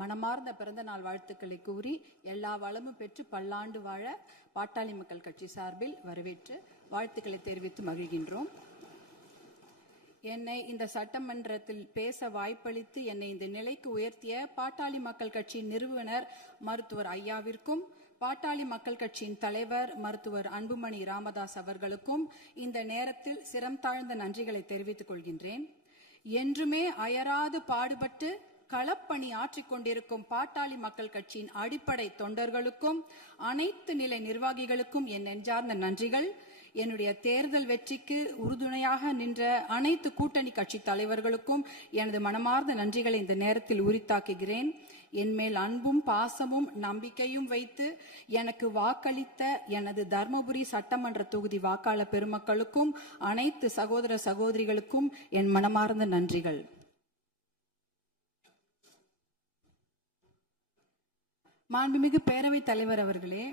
மனமார்ந்த பிறந்த நாள் வாழ்த்துக்களை கூறி எல்லா வளமும் பெற்று பல்லாண்டு வாழ பாட்டாளி மக்கள் கட்சி சார்பில் வரவேற்று வாழ்த்துக்களை தெரிவித்து மகிழ்கின்றோம். என்னை இந்த சட்டமன்றத்தில் பேச வாய்ப்பளித்து என்னை இந்த நிலைக்கு உயர்த்திய பாட்டாளி மக்கள் கட்சியின் நிறுவனர் மருத்துவர் ஐயாவிற்கும், பாட்டாளி மக்கள் கட்சியின் தலைவர் மருத்துவர் அன்புமணி ராமதாஸ் அவர்களுக்கும் இந்த நேரத்தில் சிரம் தாழ்ந்த நன்றிகளை தெரிவித்துக் கொள்கின்றேன். என்றுமே அயராது பாடுபட்டு களப்பணி ஆற்றிக் கொண்டிருக்கும் பாட்டாளி மக்கள் கட்சியின் அடிப்படை தொண்டர்களுக்கும் அனைத்து நிலை நிர்வாகிகளுக்கும் என் நெஞ்சார்ந்த நன்றிகள். என்னுடைய தேர்தல் வெற்றிக்கு உறுதுணையாக நின்ற அனைத்து கூட்டணி கட்சி தலைவர்களுக்கும் எனது மனமார்ந்த நன்றிகளை இந்த நேரத்தில் உரித்தாக்குகிறேன். என்மேல் அன்பும் பாசமும் நம்பிக்கையும் வைத்து எனக்கு வாக்களித்த எனது தர்மபுரி சட்டமன்ற தொகுதி வாக்காளர் பெருமக்களுக்கும் அனைத்து சகோதர சகோதரிகளுக்கும் என் மனமார்ந்த நன்றிகள். மாண்புமிகு பேரவைத் தலைவர் அவர்களே,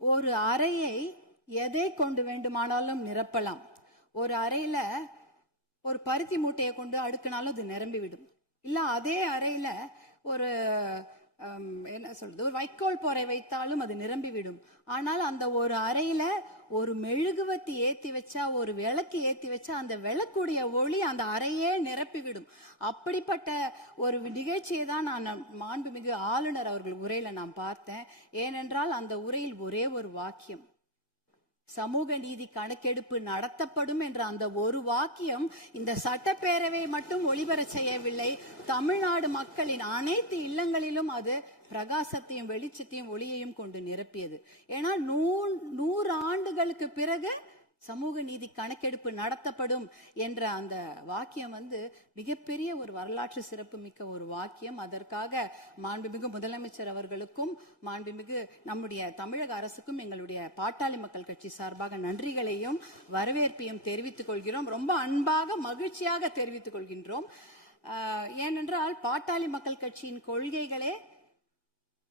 ஒரு அறையை எதை கொண்டு வேண்டுமானாலும் நிரப்பலாம். ஒரு அறையில ஒரு பருத்தி மூட்டையை கொண்டு அடுக்கினாலும் அது நிரம்பிவிடும். இல்ல அதே அறையில ஒரு என்ன சொல்றது, ஒரு வைக்கோல் போரை வைத்தாலும் அது நிரம்பிவிடும். ஆனால் அந்த ஒரு அறையில ஒரு மெழுகுவத்தி ஏத்தி வச்சா, ஒரு விளக்கு ஏத்தி வச்சா அந்த விளக்குடைய ஒளி அந்த அறையே நிரப்பிவிடும். அப்படிப்பட்ட ஒரு நிகழ்ச்சியை தான் நான் மாண்புமிகு ஆளுநர் அவர்கள் உரையில நான் பார்த்தேன். ஏனென்றால் அந்த உரையில் ஒரே ஒரு வாக்கியம், சமூக நீதி கணக்கெடுப்பு நடத்தப்படும் என்ற அந்த ஒரு வாக்கியம் இந்த சட்டப்பேரவை மட்டும் ஒளிபர செய்யவில்லை, தமிழ்நாடு மக்களின் அனைத்து இல்லங்களிலும் அது பிரகாசத்தையும் வெளிச்சத்தையும் ஒளியையும் கொண்டு நிரப்பியது. ஏன்னா 100 ஆண்டுகளுக்கு பிறகு சமூக நீதி கணக்கெடுப்பு நடத்தப்படும் என்ற அந்த வாக்கியம் மிகப்பெரிய ஒரு வரலாற்று சிறப்பு மிக்க ஒரு வாக்கியம். அதற்காக மாண்புமிகு முதலமைச்சர் அவர்களுக்கும் மாண்புமிகு நம்முடைய தமிழக அரசுக்கும் எங்களுடைய பாட்டாளி மக்கள் கட்சி சார்பாக நன்றிகளையும் வரவேற்பையும் தெரிவித்துக் கொள்கிறோம். ரொம்ப அன்பாக மகிழ்ச்சியாக தெரிவித்துக் கொள்கின்றோம். ஏனென்றால் பாட்டாளி மக்கள் கட்சியின் கொள்கைகளே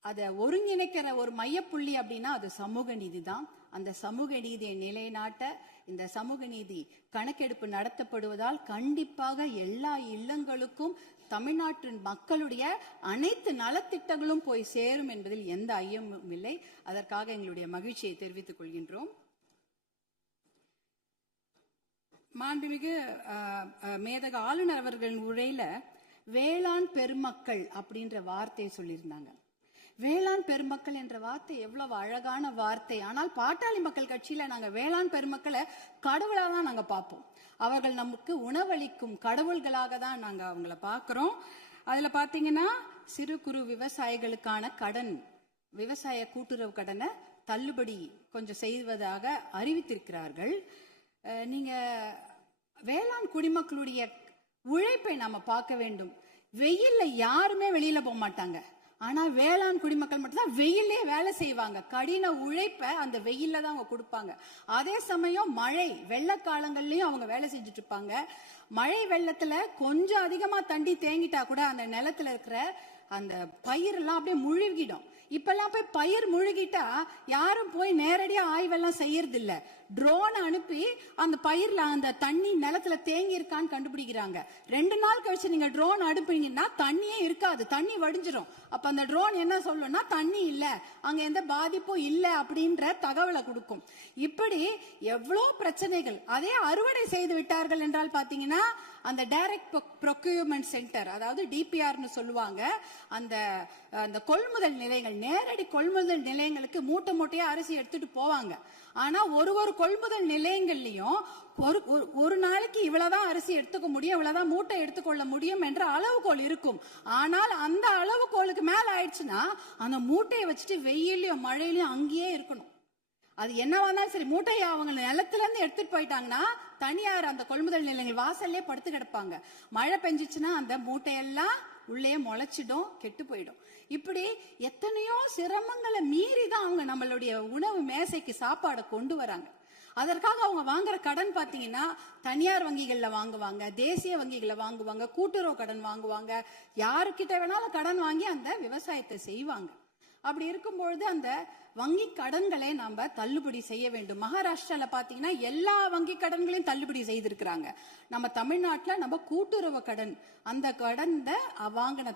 அதை ஒருங்கிணைக்கிற ஒரு மையப்புள்ளி அப்படின்னா அது சமூக நீதி தான். அந்த சமூக நீதியை நிலைநாட்ட இந்த சமூக நீதி கணக்கெடுப்பு நடத்தப்படுவதால் கண்டிப்பாக எல்லா இல்லங்களுக்கும் தமிழ்நாட்டின் மக்களுடைய அனைத்து நலத்திட்டங்களும் போய் சேரும் என்பதில் எந்த ஐயமும் இல்லை. அதற்காக எங்களுடைய மகிழ்ச்சியை தெரிவித்துக் கொள்கின்றோம். மாண்புமிகு மேதக ஆளுநர் அவர்களின் உரையில வேளாண் பெருமக்கள் அப்படின்ற வார்த்தையை சொல்லியிருந்தாங்க. வேளாண் பெருமக்கள் என்ற வார்த்தை எவ்வளவு அழகான வார்த்தை. ஆனால் பாட்டாளி மக்கள் கட்சியில நாங்க வேளாண் பெருமக்களை கடவுளா தான் நாங்க பார்ப்போம். அவர்கள் நமக்கு உணவளிக்கும் கடவுள்களாக தான் நாங்க அவங்கள பார்க்கிறோம். அதுல பாத்தீங்கன்னா சிறு குறு விவசாயிகளுக்கான கடன், விவசாய கூட்டுறவு கடனை தள்ளுபடி கொஞ்சம் செய்வதாக அறிவித்திருக்கிறார்கள். நீங்க வேளாண் குடிமக்களுடைய உழைப்பை நாம பார்க்க வேண்டும். வெயில்ல யாருமே வெளியில போக மாட்டாங்க. ஆனா வேளாண் குடிமக்கள் மட்டும்தான் வெயிலே வேலை செய்வாங்க. கடின உழைப்ப அந்த வெயில்ல தான் அவங்க கொடுப்பாங்க. அதே சமயம் மழை வெள்ள காலங்கள்லயும் அவங்க வேலை செஞ்சுட்டு இருப்பாங்க. மழை வெள்ளத்துல கொஞ்சம் அதிகமா தண்ணி தேங்கிட்டா கூட அந்த நிலத்துல இருக்கிற அந்த பயிரெல்லாம் அப்படியே முழுகிடும். இப்பெல்லாம் போய் பயிர் முழுகிட்டா யாரும் போய் நேரடியா ஆய்வெல்லாம் செய்யறது இல்ல. ட்ரோன் அனுப்பி அந்த பயிர்ல அந்த தண்ணி நிலத்துல தேங்கி இருக்கான்னு கண்டுபிடிக்கிறாங்க. 2 நாள் கழிச்சு நீங்க ட்ரோன் அனுப்புனீங்கன்னா தண்ணியே இருக்காது, தண்ணி வடிஞ்சிரும். அப்ப அந்த ட்ரோன் என்ன சொல்லும்னா தண்ணி இல்ல, அங்க எந்த பாதிப்பும் இல்ல அப்படின்ற தகவலை கொடுக்கும். இப்படி எவ்வளவு பிரச்சனைகள். அதே அறுவடை செய்து விட்டார்கள் என்றால் பாத்தீங்கன்னா அந்த டைரக்ட் ப்ரொக்யூர்மெண்ட் சென்டர், அதாவது டிபிஆர்னு சொல்லுவாங்க, அந்த கொள்முதல் நிலையங்கள், நேரடி கொள்முதல் நிலையங்களுக்கு மூட்டை மூட்டையா அரிசி எடுத்துட்டு போவாங்க. ஆனா ஒரு கொள்முதல் நிலையங்கள்லயும் ஒரு நாளைக்கு இவ்வளவுதான் அரிசி எடுத்துக்க முடியும், இவ்வளவுதான் மூட்டை எடுத்துக்கொள்ள முடியும் என்ற அளவுகோல் இருக்கும். ஆனால் அந்த அளவுகோலுக்கு மேல ஆயிடுச்சுன்னா அந்த மூட்டையை வச்சுட்டு வெயிலையும் மழையிலையும் அங்கேயே இருக்கணும். அது என்னவானாலும் சரி, மூட்டையை அவங்க நிலத்துல இருந்து எடுத்துட்டு போயிட்டாங்கன்னா தனியார் அந்த கொள்முதல் நிலையங்கள் வாசல்லே படுத்து கிடப்பாங்க. மழை பெஞ்சிச்சுன்னா அந்த மூட்டையெல்லாம் உள்ளே முளைச்சிடும், கெட்டு போயிடும். இப்படி எத்தனையோ சிரமங்களை மீறி தான் அவங்க நம்மளுடைய உணவு மேசைக்கு சாப்பாடை கொண்டு வராங்க. அதற்காக அவங்க வாங்குற கடன் பாத்தீங்கன்னா தனியார் வங்கிகள்ல வாங்குவாங்க, தேசிய வங்கிகள்ல வாங்குவாங்க, கூட்டுறவு கடன் வாங்குவாங்க, யாருக்கிட்ட வேணாலும் கடன் வாங்கி அந்த விவசாயத்தை செய்வாங்க. அப்படி இருக்கும்பொழுது அந்த வங்கி கடன்களை நாம தள்ளுபடி செய்ய வேண்டும். மகாராஷ்டிரால பாத்தீங்கன்னா எல்லா வங்கி கடன்களையும் தள்ளுபடி செய்திருக்கிறாங்க. நம்ம தமிழ்நாட்டுல நம்ம கூட்டுறவு கடன், அந்த கடன் வாங்கின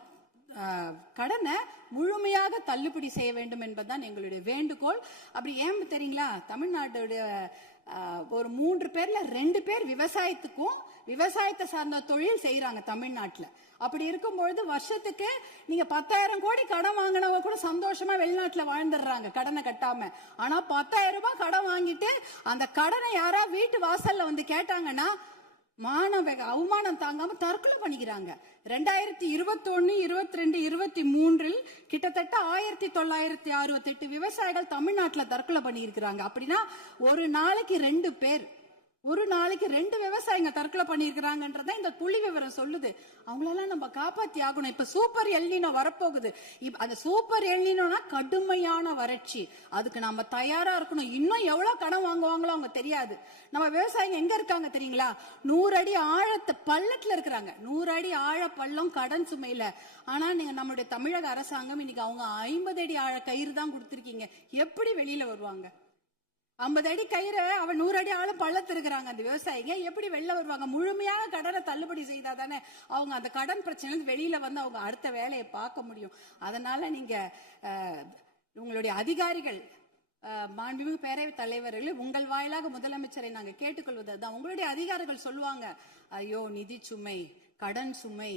கடனை முழுமையாக தள்ளுபடி செய்ய வேண்டும் என்பதுதான் எங்களுடைய வேண்டுகோள். அப்படி ஏன் தெரியுங்களா, தமிழ்நாட்டுடைய ஒரு 3 பேர்ல 2 பேர் விவசாயத்தை சார்ந்த தொழில் செய்யறாங்க தமிழ்நாட்டுல. அப்படி இருக்கும்பொழுது வருஷத்துக்கு நீங்க 10,000 கோடி கடன் வாங்கினவங்க கூட சந்தோஷமா வெளிநாட்டுல வாழ்ந்துடுறாங்க கடனை கட்டாம. ஆனா 10,000 ரூபாய் கடன் வாங்கிட்டு அந்த கடனை யாரா வீட்டு வாசல்ல வந்து கேட்டாங்கன்னா அவமானம் தாங்காம தற்கொலை பண்ணிக்கிறாங்க. 2021, 22, 23 கிட்டத்தட்ட 1968 விவசாயிகள் தமிழ்நாட்டுல தற்கொலை பண்ணி இருக்கிறாங்க. அப்படின்னா ஒரு நாளைக்கு 2 விவசாயிங்க தற்கொலை பண்ணிருக்கிறாங்கன்றத இந்த புள்ளி விவரம் சொல்லுது. அவங்களெல்லாம் நம்ம காப்பாத்தி ஆகணும். இப்ப சூப்பர் எல்னினோ வரப்போகுது. அந்த சூப்பர் எல்னினோனா கடுமையான வறட்சி, அதுக்கு நம்ம தயாரா இருக்கணும். இன்னும் எவ்வளவு கடன் வாங்குவாங்களோ அவங்க தெரியாது. நம்ம விவசாயிங்க எங்க இருக்காங்க தெரியுங்களா, 100 அடி ஆழத்தை பள்ளத்துல இருக்கிறாங்க. 100 அடி ஆழ பள்ளம் கடன் சுமையில. ஆனா நீங்க நம்மளுடைய தமிழக அரசாங்கம் இன்னைக்கு அவங்க 50 அடி ஆழ கயிறு தான் கொடுத்திருக்கீங்க. எப்படி வெளியில வருவாங்க? 50 அடி கயிறு அவன் 100 அடி ஆழம் பள்ளத்து இருக்கிறாங்க. அந்த விவசாயிங்க எப்படி வெளில வருவாங்க? முழுமையாக கடனை தள்ளுபடி செய்தா தானே அவங்க அந்த கடன் பிரச்சனை வெளியில வந்து அவங்க அடுத்த வேலையை பார்க்க முடியும். அதனால நீங்க உங்களுடைய அதிகாரிகள், மாண்புமிகு பேரவைத் தலைவர்கள், உங்கள் வாயிலாக முதலமைச்சரை நாங்க கேட்டுக்கொள்வதுதான், உங்களுடைய அதிகாரிகள் சொல்லுவாங்க, ஐயோ நிதி சுமை, கடன் சுமை,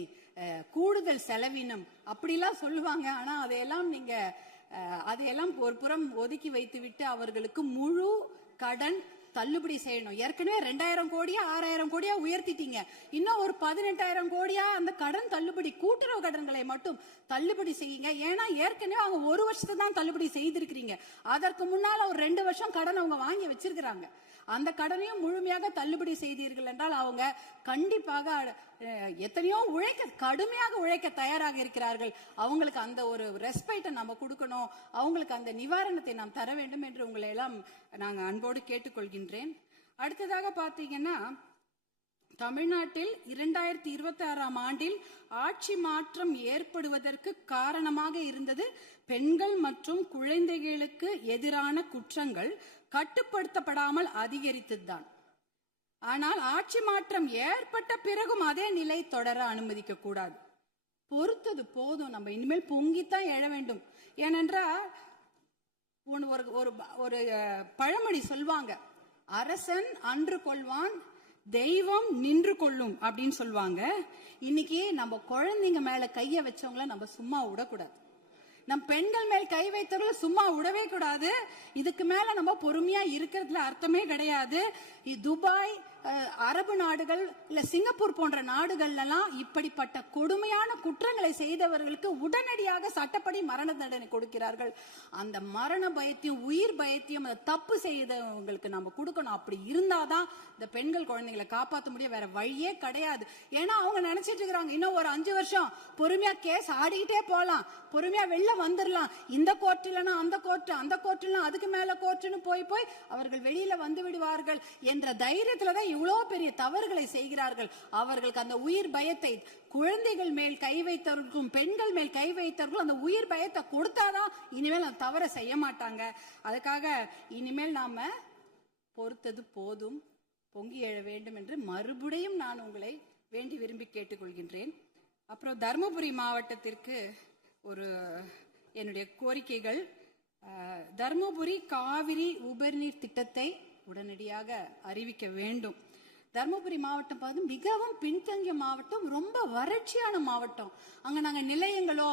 கூடுதல் செலவினம் அப்படிலாம் சொல்லுவாங்க. ஆனா அதையெல்லாம் நீங்க அதையெல்லாம் ஒரு புறம் ஒதுக்கி வைத்து விட்டு அவர்களுக்கு முழு கடன் தள்ளுபடி செய்யணும். ஏற்கனவே 2000 கோடியா 6000 கோடியா உயர்த்திட்டீங்க. இன்னும் ஒரு 18,000 கோடியா அந்த கடன் தள்ளுபடி, கூட்டுறவு கடன்களை மட்டும் தள்ளுபடி செய்யுங்க. ஏன்னா ஏற்கனவே அவங்க 1 வருஷத்தை தான் தள்ளுபடி செய்திருக்கிறீங்க. அதற்கு முன்னால ஒரு 2 வருஷம் கடன் அவங்க வாங்கி வச்சிருக்கிறாங்க. அந்த கடனையும் முழுமையாக தள்ளுபடி செய்தீர்கள் என்றால் அவங்க கண்டிப்பாக எத்தனையோ கடுமையாக உழைக்க தயாராக இருக்கிறார்கள். அவங்களுக்கு அந்த ஒரு ரெஸ்பெக்டை நம்ம கொடுக்கணும், அவங்களுக்கு அந்த நிவாரணத்தை நாம் தர வேண்டும் என்று உங்களை எல்லாம் நாங்க அன்போடு கேட்டுக்கொள்கின்றேன். அடுத்ததாக பாத்தீங்கன்னா, தமிழ்நாட்டில் 2026ஆம் ஆண்டில் ஆட்சி மாற்றம் ஏற்படுவதற்கு காரணமாக இருந்தது பெண்கள் மற்றும் குழந்தைகளுக்கு எதிரான குற்றங்கள் கட்டுப்படுத்தப்படாமல் அதிகரித்ததுதான். ஆனால் ஆட்சி மாற்றம் ஏற்பட்ட பிறகும் அதே நிலை தொடர அனுமதிக்க கூடாது. பொறுத்தது போதும், நம்ம இனிமேல் பொங்கித்தான் எழ வேண்டும். ஏனென்றால் ஒரு பழமொழி சொல்வாங்க, அரசன் அன்று கொள்வான், தெய்வம் நின்று கொள்ளும் அப்படின்னு சொல்லுவாங்க. இன்னைக்கு நம்ம குழந்தைங்க மேல கைய வச்சவங்கள நம்ம சும்மா விடக்கூடாது. நம் பெண்கள் மேல் கை வைத்தவர்கள் சும்மா விடவே கூடாது. இதுக்கு மேல நம்ம பொறுமையா இருக்கிறதுல அர்த்தமே கிடையாது. துபாய், அரபு நாடுகள், இல்ல சிங்கப்பூர் போன்ற நாடுகள்ல எல்லாம் இப்படிப்பட்ட கொடுமையான குற்றங்களை செய்தவர்களுக்கு உடனடியாக சட்டப்படி மரண தண்டனை கொடுக்கிறார்கள். அந்த மரண பயத்தையும் உயிர் பயத்தையும் அந்த தப்பு செய்தவங்களுக்கு நம்ம கொடுக்கணும். அப்படி இருந்தாதான் இந்த பெண்கள் குழந்தைகளை காப்பாற்ற முடியும். வேற வழியே கிடையாது. ஏன்னா அவங்க நினைச்சிட்டு இருக்கிறாங்க, இன்னும் ஒரு 5 வருஷம் பொறுமையா கேஸ் ஆடிக்கிட்டே போலாம், பொறுமையா வெளில வந்துடலாம், இந்த கோர்ட் இல்லைன்னா அந்த கோர்ட், அந்த கோர்ட் இல்லைன்னா அதுக்கு மேல கோர்ட்னு போய் அவர்கள் வெளியில வந்து விடுவார்கள் என்ற தைரியத்துலதான் இவ்வளவு பெரிய தவறுகளை செய்கிறார்கள். அவர்களுக்கு அந்த உயிர் பயத்தை, குழந்தைகள் மேல் கை வைத்தவர்களுக்கும் பெண்கள் மேல் கை வைத்தவர்களும் அந்த உயிர் பயத்தை கொடுத்தாதான் இனிமேல் அந்த தவறை செய்ய மாட்டாங்க. அதுக்காக இனிமேல் நாம பொறுத்தது போதும், பொங்கி எழ வேண்டும் என்று மறுபடியும் நான் உங்களை வேண்டி விரும்பி கேட்டுக்கொள்கின்றேன். அப்புறம் தருமபுரி மாவட்டத்திற்கு ஒரு என்னுடைய கோரிக்கைகள், தருமபுரி காவிரி உபரிநீர் திட்டத்தை உடனடியாக அறிவிக்க வேண்டும். தருமபுரி மாவட்டம் மிகவும் பின்தங்கிய மாவட்டம், ரொம்ப வறட்சியான மாவட்டம். அங்க நாங்க நிலையங்களோ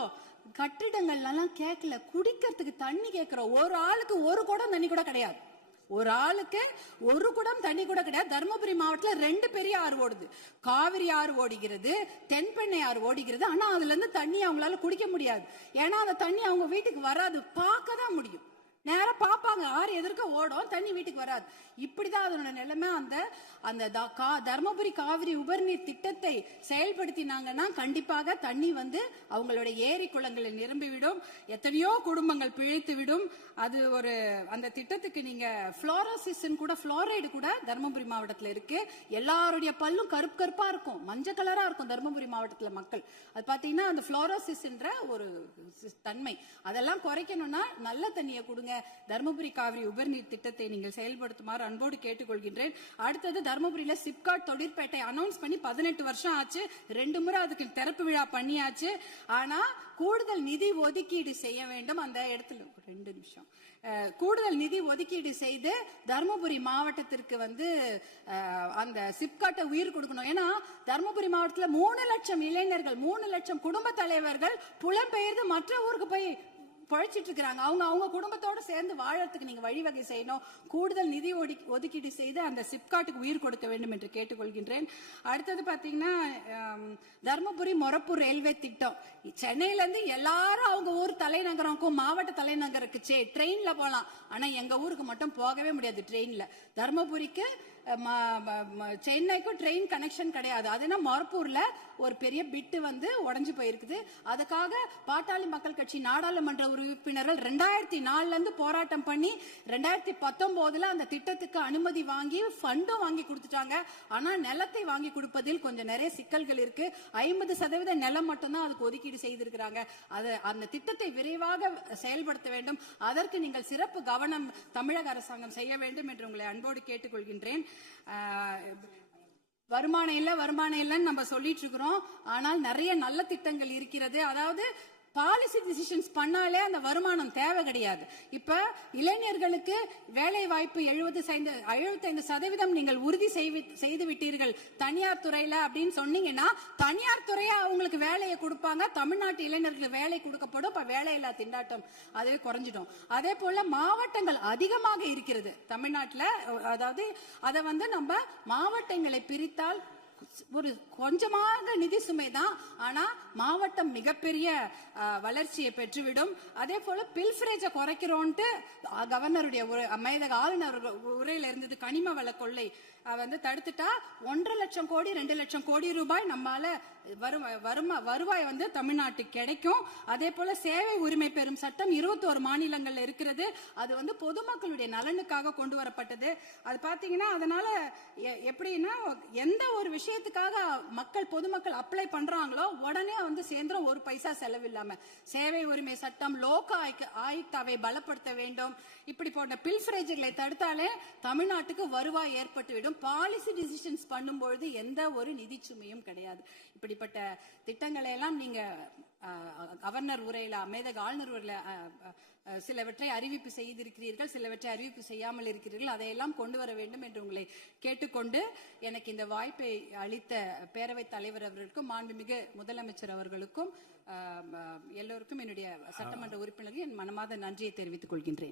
கட்டிடங்கள் எல்லாம் கேட்கல, குடிக்கிறதுக்கு தண்ணி கேட்கிறோம். ஒரு ஆளுக்கு ஒரு குடம் தண்ணி கூட கிடையாது. ஒரு ஆளுக்கு ஒரு குடம் தண்ணி கூட கிடையாது. தருமபுரி மாவட்டத்துல 2 பெரிய ஆறு ஓடுது. காவிரி ஆறு ஓடுகிறது, தென்பெண்ணை ஆறு ஓடுகிறது. ஆனா அதுல இருந்து தண்ணி அவங்களால குடிக்க முடியாது. ஏன்னா அந்த தண்ணி அவங்க வீட்டுக்கு வராது, பார்க்க தான் முடியும். நேரம் பார்ப்பாங்க, ஆறு எதிர்க்க ஓடும், தண்ணி வீட்டுக்கு வராது. இப்படிதான் அதனோட நிலைமை. அந்த தர்மபுரி காவிரி உபரிநீர் திட்டத்தை செயல்படுத்தினாங்கன்னா கண்டிப்பாக தண்ணி வந்து அவங்களுடைய ஏரி குளங்களை நிரம்பிவிடும், எத்தனையோ குடும்பங்கள் பிழைத்து விடும். அது அந்த திட்டத்துக்கு நீங்க புளோரோசிஸ் கூட, புளோரைடு கூட தர்மபுரி மாவட்டத்துல இருக்கு. எல்லாருடைய பல்லும் கருப்பு கருப்பா இருக்கும், மஞ்சள் கலரா இருக்கும் தர்மபுரி மாவட்டத்துல மக்கள். அது பாத்தீங்கன்னா அந்த புளோரோசிஸ் என்ற ஒரு தன்மை, அதெல்லாம் குறைக்கணும்னா நல்ல தண்ணியை கொடுங்க. செய்யுங்க. தருமபுரி காவிரி உபர்நீர் திட்டத்தை நீங்கள் செயல்படுத்துமாறு அன்போடு கேட்டுக்கொள்கின்றேன். அடுத்தது தருமபுரியில சிப்காட் தொழிற்பேட்டை அனௌன்ஸ் பண்ணி 18 வருஷம் ஆச்சு. 2 முறை அதுக்கு திறப்பு விழா பண்ணியாச்சு. ஆனா கூடுதல் நிதி ஒதுக்கீடு செய்ய வேண்டும். அந்த இடத்துல 2 நிமிஷம் கூடுதல் நிதி ஒதுக்கீடு செய்து தருமபுரி மாவட்டத்திற்கு அந்த சிப்காட்டை உயிர் கொடுக்கணும். ஏன்னா தருமபுரி மாவட்டத்துல 3 லட்சம் இளைஞர்கள், 3 லட்சம் குடும்ப தலைவர்கள் புலம்பெயர்ந்து மற்ற ஊருக்கு போய் பழைச்சிட்டு இருக்கிறாங்க. அவங்க குடும்பத்தோட சேர்ந்து வாழறதுக்கு நீங்க வழிவகை செய்யணும். கூடுதல் நிதி ஒதுக்கீடு செய்து அந்த சிப்காட்டுக்கு உயிர் கொடுக்க வேண்டும் என்று கேட்டுக்கொள்கின்றேன். அடுத்தது பாத்தீங்கன்னா தர்மபுரி மொரப்பூர் ரயில்வே திட்டம். சென்னையில இருந்து எல்லாரும் அவங்க ஊர் தலைநகருக்கும் மாவட்ட தலைநகருக்கு ட்ரெயின்ல போலாம். ஆனா எங்க ஊருக்கு மட்டும் போகவே முடியாது ட்ரெயின்ல. தர்மபுரிக்கு சென்னைக்கும் ட்ரெயின் கனெக்ஷன் கிடையாது. அதுனா மொரப்பூர்ல ஒரு பெரிய பிட்டு உடைஞ்சு போயிருக்குது. அதுக்காக பாட்டாளி மக்கள் கட்சி நாடாளுமன்ற உறுப்பினர்கள் 2004 இருந்து போராட்டம் பண்ணி 2019 அந்த திட்டத்துக்கு அனுமதி வாங்கி ஃபண்டும் வாங்கி கொடுத்துட்டாங்க. ஆனா நிலத்தை வாங்கி கொடுப்பதில் கொஞ்சம் நிறைய சிக்கல்கள் இருக்கு. 50% நிலம் மட்டும்தான் அதுக்கு ஒதுக்கீடு செய்திருக்கிறாங்க. அந்த திட்டத்தை விரைவாக செயல்படுத்த வேண்டும். அதற்கு நீங்கள் சிறப்பு கவனம் தமிழக அரசாங்கம் செய்ய வேண்டும் என்று உங்களை அன்போடு கேட்டுக்கொள்கின்றேன். வருமானம் இல்லைன்னு நம்ம சொல்லிட்டு இருக்கிறோம். ஆனால் நிறைய நல்ல திட்டங்கள் இருக்கிறது. அதாவது பாலிசி டிசிஷன்ஸ் பண்ணாலே அந்த வருமானம் தேவை கிடையாது. இப்ப இளைஞர்களுக்கு வேலை வாய்ப்பு 75% நீங்கள் உறுதி செய்து விட்டீர்கள் தனியார் துறையில அப்படின்னு சொன்னீங்கன்னா, தனியார் துறையா அவங்களுக்கு வேலையை கொடுப்பாங்க. தமிழ்நாட்டு இளைஞர்களுக்கு வேலை கொடுக்கப்படும். இப்ப வேலையில்லா திண்டாட்டம் அதுவே குறைஞ்சிடும். அதே போல மாவட்டங்கள் அதிகமாக இருக்கிறது தமிழ்நாட்டுல. அதாவது அதை நம்ம மாவட்டங்களை பிரித்தால் ஒரு கொஞ்சமாக நிதி சுமை தான். ஆனா மாவட்டம் மிகப்பெரிய வளர்ச்சியை பெற்றுவிடும். அதே போல பில்ஃபரேஜ குறைக்கிறோம்ட்டு கவர்னருடைய மேதக ஆளுநர் உரையில இருந்தது. கனிம வள கொள்ளை தடுத்துட்டா 1.5 லட்சம் கோடி 2 லட்சம் கோடி ரூபாய் நம்மால வருவாய் தமிழ்நாட்டுக்கு கிடைக்கும். அதே போல சேவை உரிமை பெறும் சட்டம் 21 மாநிலங்கள்ல இருக்கிறது. அது பொதுமக்களுடைய நலனுக்காக கொண்டு வரப்பட்டது. அது பாத்தீங்கன்னா அதனால எப்படின்னா எந்த ஒரு விஷயத்துக்காக பொதுமக்கள் அப்ளை பண்றாங்களோ உடனே சேர்ந்துரும், ஒரு பைசா செலவில்லாம. சேவை உரிமை சட்டம், லோக ஆயுக்தாவை பலப்படுத்த வேண்டும். இப்படி போன்ற பில்ஃபரேஜ்களை தடுத்தாலே தமிழ்நாட்டுக்கு வருவாய் ஏற்பட்டுவிடும். பாலிசி டிசிஷன்ஸ் பண்ணும்பொழுது எந்த ஒரு நிதி சுமையும் கிடையாது. இப்படிப்பட்ட திட்டங்களை எல்லாம் நீங்க கவர்னர் உரையில, மேதக ஆளுநர் உரையில சிலவற்றை அறிவிப்பு செய்திருக்கிறீர்கள், சிலவற்றை அறிவிப்பு செய்யாமல் இருக்கிறீர்கள். அதையெல்லாம் கொண்டு வர வேண்டும் என்று உங்களை கேட்டுக்கொண்டு, எனக்கு இந்த வாய்ப்பை அளித்த பேரவைத் தலைவர் அவர்களுக்கும் மாண்புமிகு முதலமைச்சர் அவர்களுக்கும் எல்லோருக்கும் என்னுடைய சட்டமன்ற உறுப்பினர்கள் என் மனமார்ந்த நன்றியை தெரிவித்துக் கொள்கின்றேன்.